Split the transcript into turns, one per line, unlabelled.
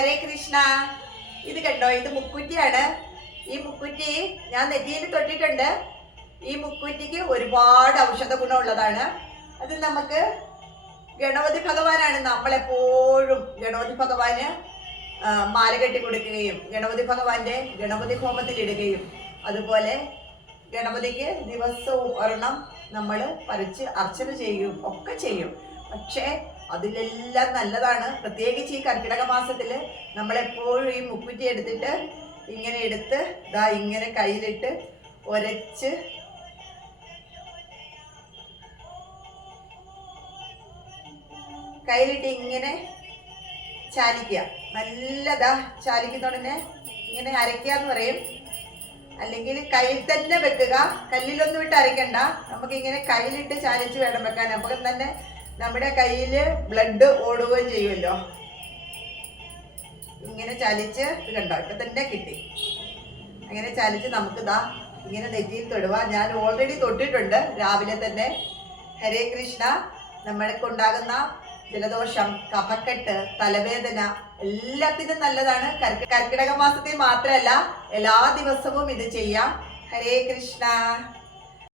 ഹരേ കൃഷ്ണ. ഇത് കണ്ടോ? ഇത് മുക്കുറ്റിയാണ്. ഈ മുക്കുറ്റി ഞാൻ നെറ്റിയിൽ തൊട്ടിട്ടുണ്ട്. ഈ മുക്കുറ്റിക്ക് ഒരുപാട് ഔഷധ ഗുണമുള്ളതാണ്. അത് നമുക്ക് ഗണപതി ഭഗവാനാണ് നമ്മളെപ്പോഴും. ഗണപതി ഭഗവാന് മാല കെട്ടി കൊടുക്കുകയും ഗണപതി ഭഗവാന്റെ ഗണപതി ഹോമത്തിൽ ഇടുകയും. അതുപോലെ ഗണപതിക്ക് ദിവസവും ഒരെണ്ണം നമ്മൾ പറിച്ച് അർച്ചന ചെയ്യുകയും ഒക്കെ ചെയ്യും. പക്ഷേ അതിലെല്ലാം നല്ലതാണ്. പ്രത്യേകിച്ച് ഈ കർക്കിടക മാസത്തിൽ നമ്മളെപ്പോഴും ഈ മുക്കുറ്റി എടുത്തിട്ട് ഇങ്ങനെ എടുത്ത് ദാ ഇങ്ങനെ കയ്യിലിട്ട് ഒരച്ച് കയ്യിലിട്ട് ഇങ്ങനെ ചാലിക്കുക. നല്ലതാ ചാലിക്കുന്നോടനെ ഇങ്ങനെ അരയ്ക്കുക എന്ന് പറയും. അല്ലെങ്കിൽ കയ്യിൽ തന്നെ വെക്കുക കല്ലിലൊന്നും ഇട്ട് അരയ്ക്കണ്ട. നമുക്ക് ഇങ്ങനെ കയ്യിലിട്ട് ചാലിച്ച് വേണം വെക്കാൻ. അപ്പം തന്നെ നമ്മുടെ കയ്യിൽ ബ്ലഡ് ഓടുകയും ചെയ്യുമല്ലോ ഇങ്ങനെ ചലിച്ച് കണ്ടോ? ഇപ്പം തന്നെ കിട്ടി. അങ്ങനെ ചലിച്ച് നമുക്ക് ദാ ഇങ്ങനെ നെറ്റിയിൽ തൊടുക ഞാൻ ഓൾറെഡി തൊട്ടിട്ടുണ്ട്. രാവിലെ തന്നെ ഹരേ കൃഷ്ണ നമ്മൾക്കുണ്ടാകുന്ന ജലദോഷം കഫക്കെട്ട് തലവേദന എല്ലാത്തിനും നല്ലതാണ്. കർക്കി- കർക്കിടക മാസത്തിൽ മാത്രമല്ല എല്ലാ ദിവസവും ഇത് ചെയ്യാം. ഹരേ കൃഷ്ണ.